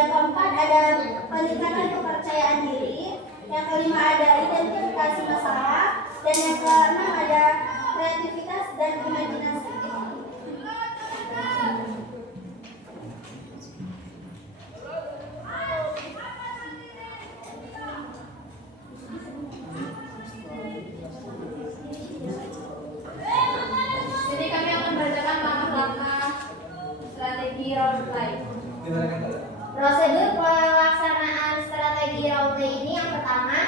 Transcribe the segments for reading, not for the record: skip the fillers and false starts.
Yang keempat ada peningkatan kepercayaan diri. Yang kelima ada identifikasi masalah. Dan yang keenam ada kreativitas dan imajinasi. Jadi kami akan bacakan langkah-langkah strategi role play. Prosedur pelaksanaan strategi role play ini yang pertama,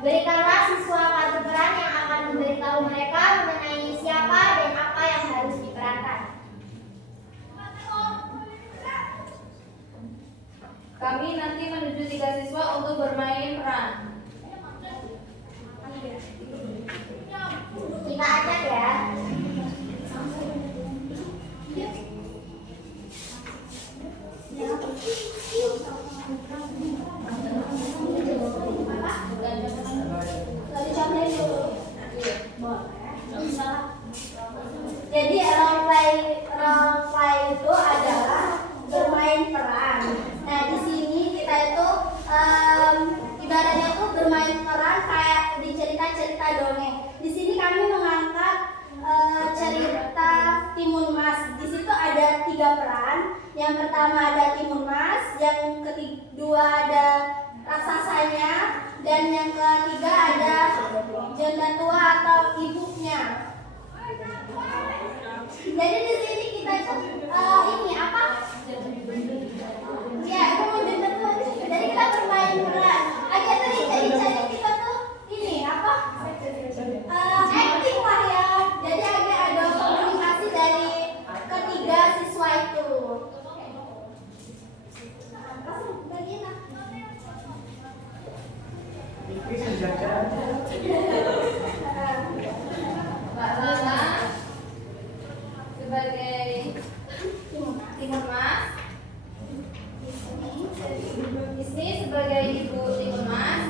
berikanlah siswa kartu peran yang akan memberitahu mereka mengenai siapa dan apa yang harus diperankan. Kami nanti menuju 3 siswa untuk bermain peran. Kita ajak ya. Jadi role play itu adalah bermain peran. Nah di sini kita itu ibaratnya tuh bermain peran kayak di cerita-cerita dongeng. Di sini kami mengangkat cerita Timun Mas. Di situ ada 3 peran. Yang pertama ada Timun Mas, yang kedua ada raksasanya, dan yang ketiga ada janda tua atau ibunya. Jadi di sini kita itu ini apa? Ya, itu mau janda tua. Jadi kita bermain peran. Agak cari kita tuh ini apa? Acting lah ya. Jadi agak ada komunikasi dari ketiga siswa itu. Mbak Lala sebagai Timun Mas, Isni sebagai ibu Timun Mas,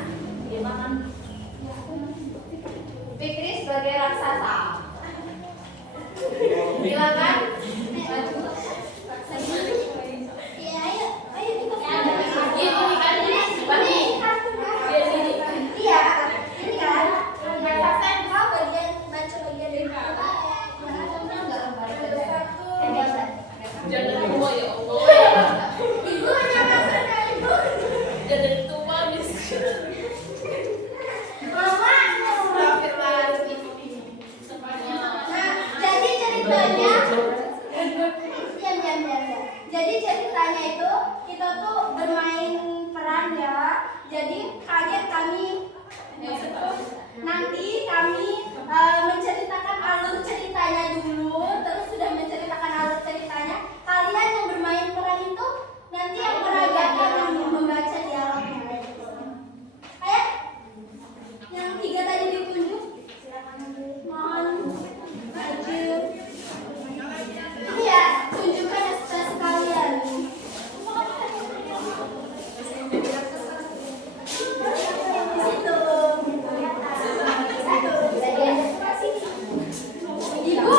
Fikri sebagai raksasa. Silakan maju. Iya, ayo kita. Iya, ini kan. Bacakan kau bagian baca bagian dari Jangan tua ya Allah. Ibu hanya maksudnya ibu. Jangan tua miskin. Mama. Nah, jadi ceritanya. Diam. Jadi ceritanya itu kita tuh bermain peran ya. Jadi kaget kami. Nanti kami menceritakan alur ceritanya dulu, terus sudah menceritakan alur ceritanya. Kalian yang bermain peran itu nanti yang meragakan, yang membaca dialognya. Ayo, yang 3 tadi ditunjuk. Mohon maju. Iya, tunjukkan ekspresi kalian. Di situ. Ibu,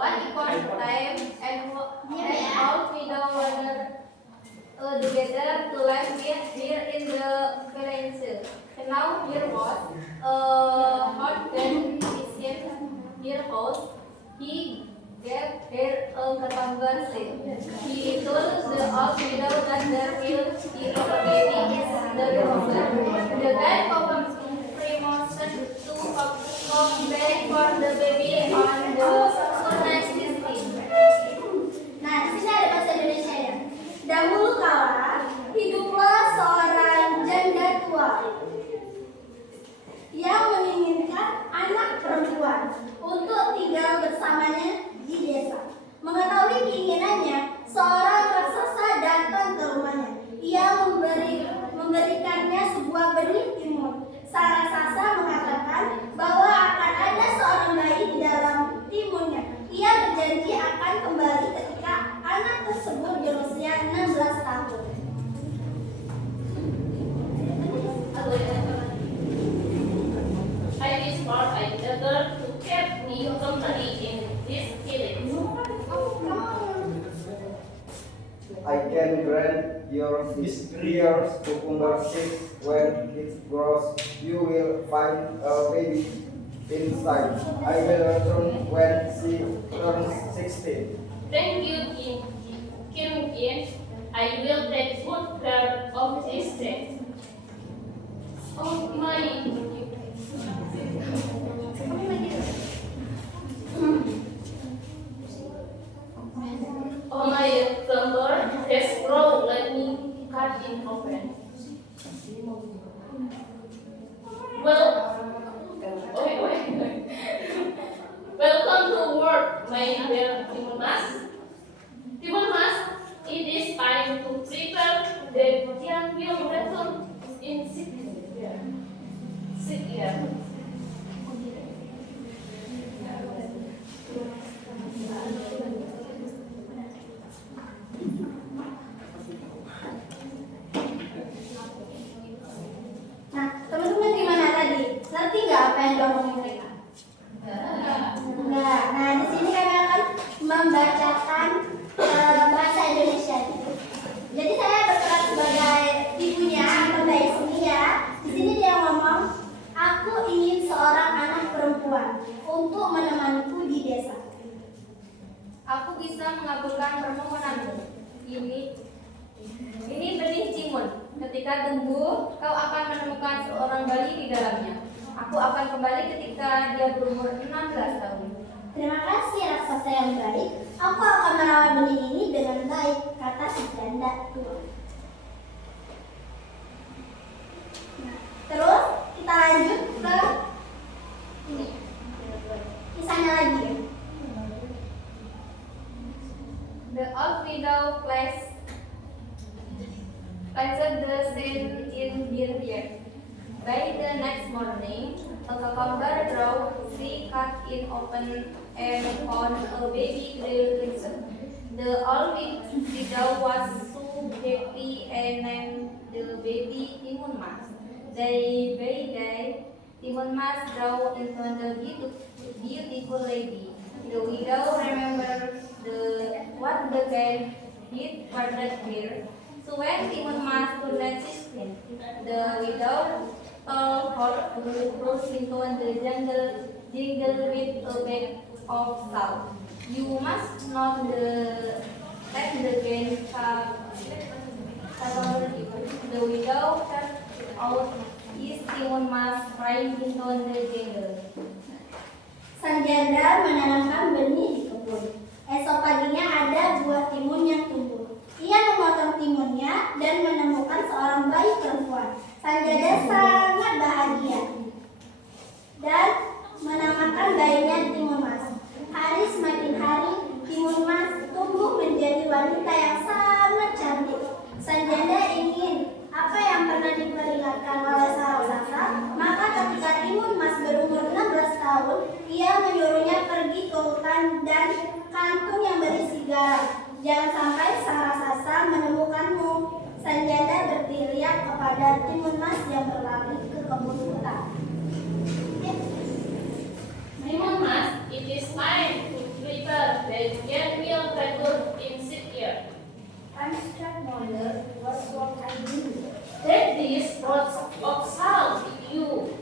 One equals to time and all widow were together to live here in the peninsula. And now here was hot then here house. He gave her a conversation. He told the old widow that there will be a baby is the reason. The guy performed promotion to beg for the baby on the next day. Nah, di sini ada bahasa Indonesia ya. Dahulu kala hiduplah seorang janda tua yang menginginkan anak perempuan untuk tinggal bersamanya di desa. Mengetahui keinginannya, seorang raksasa datang ke rumahnya. Ia memberikannya sebuah benih timun. Sang raksasa mengatakan bahwa akan ada seorang bayi di dalam timunnya. Ia berjanji akan kembali ketika anak tersebut berusia 16 tahun. I wish for a daughter to keep me company in this village. I can grant your desires to conversate. When it grows, you will find a baby inside. I will return when she turns 16. Thank you, King Yin. I will take good care of this thing. Oh my. Oh my lumber has grown. Let me cut it open. Well, wait. Welcome to work, my dear Timonmas. Timonmas, it is time to prepare the young will return in 6 years. Nah, teman-teman gimana tadi? Ngerti nggak apa yang diomongin mereka? Enggak. Nah, di sini kami akan membacakan bahasa Indonesia. Jadi saya berperan sebagai ibunya atau Mbak Ismi ya. Di sini dia ngomong, aku ingin seorang anak perempuan untuk menemaniku di desa. Aku bisa mengabulkan permohonanmu. Ini benih timun. Ketika tumbuh, kau akan menemukan seorang bayi di dalamnya. Aku akan kembali ketika dia berumur 16 tahun. Terima kasih raksasa yang baik. Aku akan merawat benih ini dengan baik, kata si janda tua. Nah, terus kita lanjut ke ini. Kisahnya lagi ya. The old widow placed the scene in her yard. By the next morning, a cucumber grew. She cut it open and found a baby grilled inside. The old widow was so happy and named the baby Timunmas. Day by day, Timunmas grew into a beautiful lady. The widow remembered what the guy did for that year. So when Timunmas turned 16, the widow told her to cross into the jungle with a bag of salt. You must not let the gain The widow cut out his Timunmas crying into the jungle. Sang janda menanamkan benih di kebun. Esok paginya ada buah timun yang tumbuh. Ia memotong timunnya dan menemukan seorang bayi perempuan. Sang janda sangat bahagia dan menamakan bayinya Timunmas. Hari semakin hari, Timunmas tumbuh menjadi wanita yang sangat cantik. Sang janda ingin apa yang pernah diperingatkan oleh sang raksasa. Maka ketika Timunmas berumur 16 tahun, ia menyuruhnya pergi ke hutan dan kantung yang berisi garam. Jangan sampai sang raksasa menemukanmu. Sang janda berteriak kepada Timunmas yang berlari ke kebun hutan. Timunmas, it is time to prepare and get will return insecure. I'm stepmother, what's what I do? Take this rod of salt with you.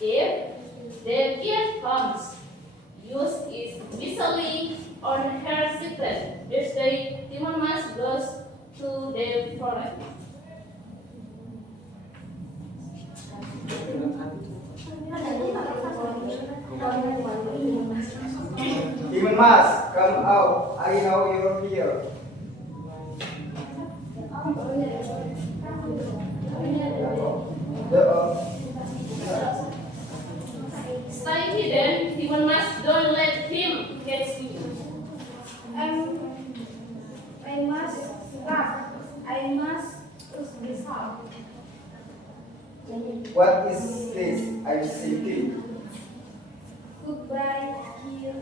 If the kid comes, use it visually on her secret. This day, Timon Mas goes to the forest. Timun Mas, come out. I know you're here. Stay hidden, Timon Mas, don't let him catch you. I must stop. I must use this salt. What is this? I'm seeking. Goodbye, here.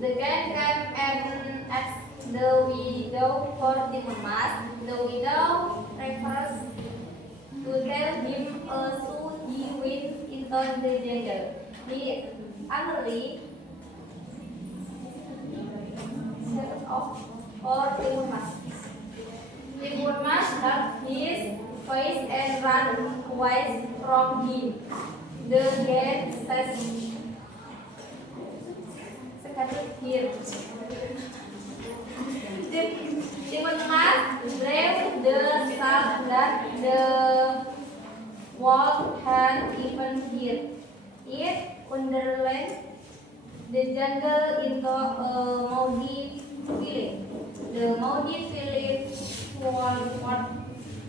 The king came and asked the widow for Timon Mas. The widow refused to tell him, so he went into the jungle. He angrily set off for Timon Mas. Timon Mas hid his face and ran away from him. The gate says here. Timon Mas drove the salt that the wall had even here. It underlined the jungle into a moody village. The moody village was not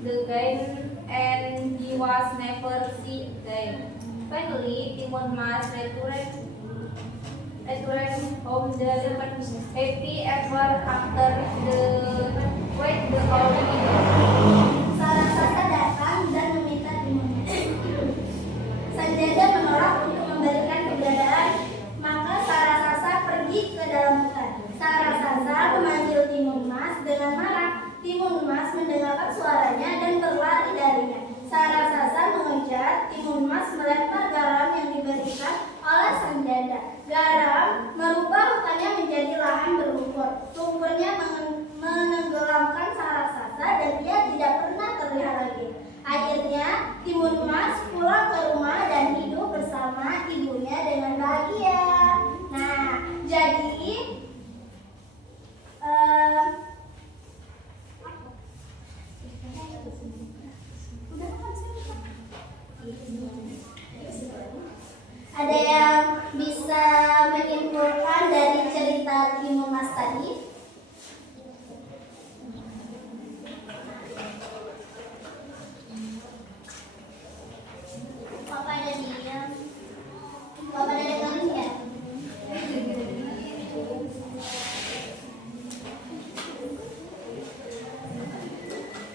the game and he was never seen again. Finally, Timon Mas returned home the happy ever after the wait the old Sarasasa datang dan meminta Timon Mas. Sanjaya menolak untuk memberikan keberadaan, maka Sarasasa pergi ke dalam hutan. Sarasasa memanggil Timon Mas dengan marah. Timon Mas mendengarkan suaranya dan berlari darinya. Sarasasa mengejar. Timon Mas melempar garam yang diberikan oleh sang janda. Garam merubah hutannya menjadi lahan berlumpur. Lumpurnya menenggelamkan Sarasasa dan dia tidak pernah terlihat lagi. Akhirnya Timon Mas pulang ke rumah dan hidup bersama ibunya dengan bahagia. Nah, jadi ada yang bisa menyimpulkan dari cerita Timon Mas tadi? Bapak ada diam. Bapak ada dengerin ya?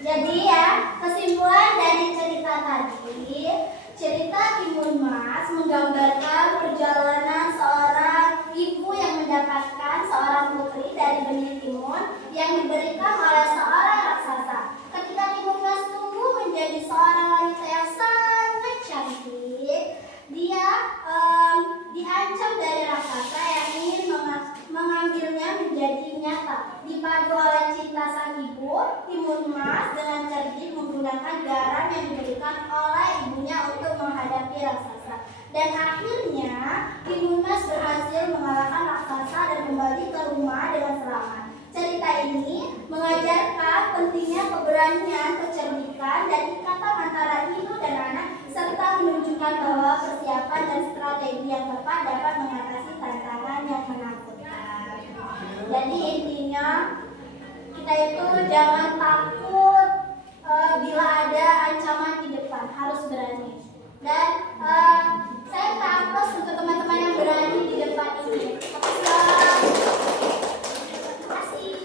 Jadi ya, kesimpulan dari cerita tadi, cerita Timon Mas menggambarkan perjalanan seorang ibu yang mendapatkan seorang putri dari benih timun yang diberikan oleh seorang raksasa. Ketika Timon Mas tumbuh menjadi seorang wanita yang sangat cantik, dia diancam dari raksasa yang ingin mengambilnya menjadi nyata. Dipadu oleh cinta sang ibu, Timon Mas dengan cerdik menggunakan garam yang diberikan oleh ibunya untuk menghadapi raksasa. Dan akhirnya Timon Mas berhasil mengalahkan raksasa dan kembali ke rumah dengan selamat. Cerita ini mengajarkan pentingnya keberanian, kecerdikan, dan ikatan antara ibu dan anak, serta menunjukkan bahwa persiapan dan strategi yang tepat dapat mengatasi tantangan yang menakutkan. Jadi intinya kita itu jangan takut bila ada ancaman di depan, harus berani. Dan saya minta aplaus untuk teman-teman yang berani di depan ini. Terima kasih.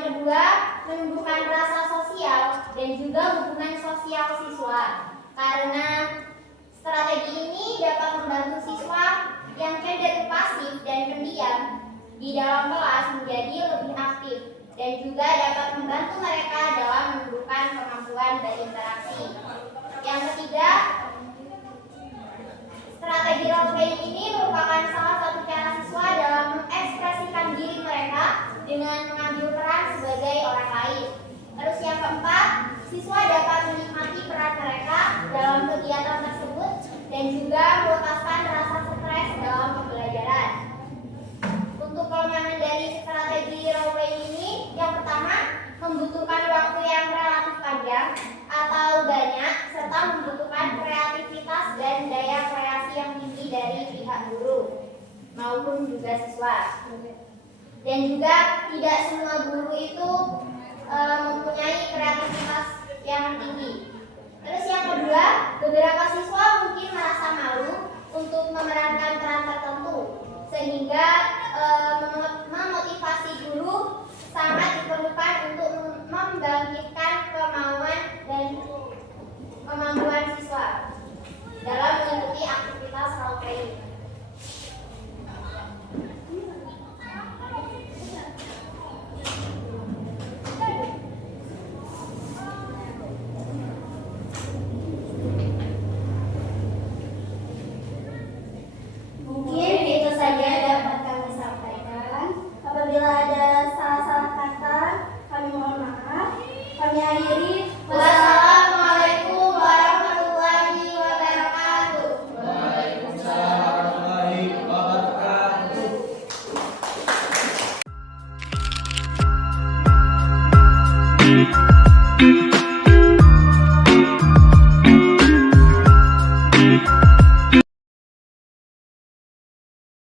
yang kedua, menumbuhkan rasa sosial dan juga hubungan sosial siswa. Karena strategi ini dapat membantu siswa yang cenderung pasif dan pendiam di dalam kelas menjadi lebih aktif dan juga dapat membantu mereka dalam menumbuhkan kemampuan berinteraksi. Yang ketiga, strategi role playing ini merupakan salah satu cara siswa dalam mengekspresikan diri mereka dengan mengambil peran sebagai orang lain. Terus yang keempat, siswa dapat menikmati peran mereka dalam kegiatan tersebut dan juga melepaskan rasa stres dalam pembelajaran. Untuk kelemahan dari strategi role playing ini, yang pertama, membutuhkan waktu yang relatif panjang atau banyak serta membutuhkan kreativitas dan daya kreasi yang tinggi dari pihak guru maupun juga siswa. Dan juga tidak semua guru itu mempunyai kreativitas yang tinggi. Terus yang kedua, beberapa siswa mungkin merasa malu untuk memerankan peran tertentu, sehingga memotivasi guru sangat diperlukan untuk membangkitkan kemauan dan kemampuan siswa dalam mengikuti aktivitas role playing. Mungkin itu saja dapat kami sampaikan. Apabila ada salah-salah kata, kami mohon maaf. Kami akhiri. Wassalamualaikum warahmatullahi wabarakatuh. Waalaikumsalam warahmatullahi wabarakatuh.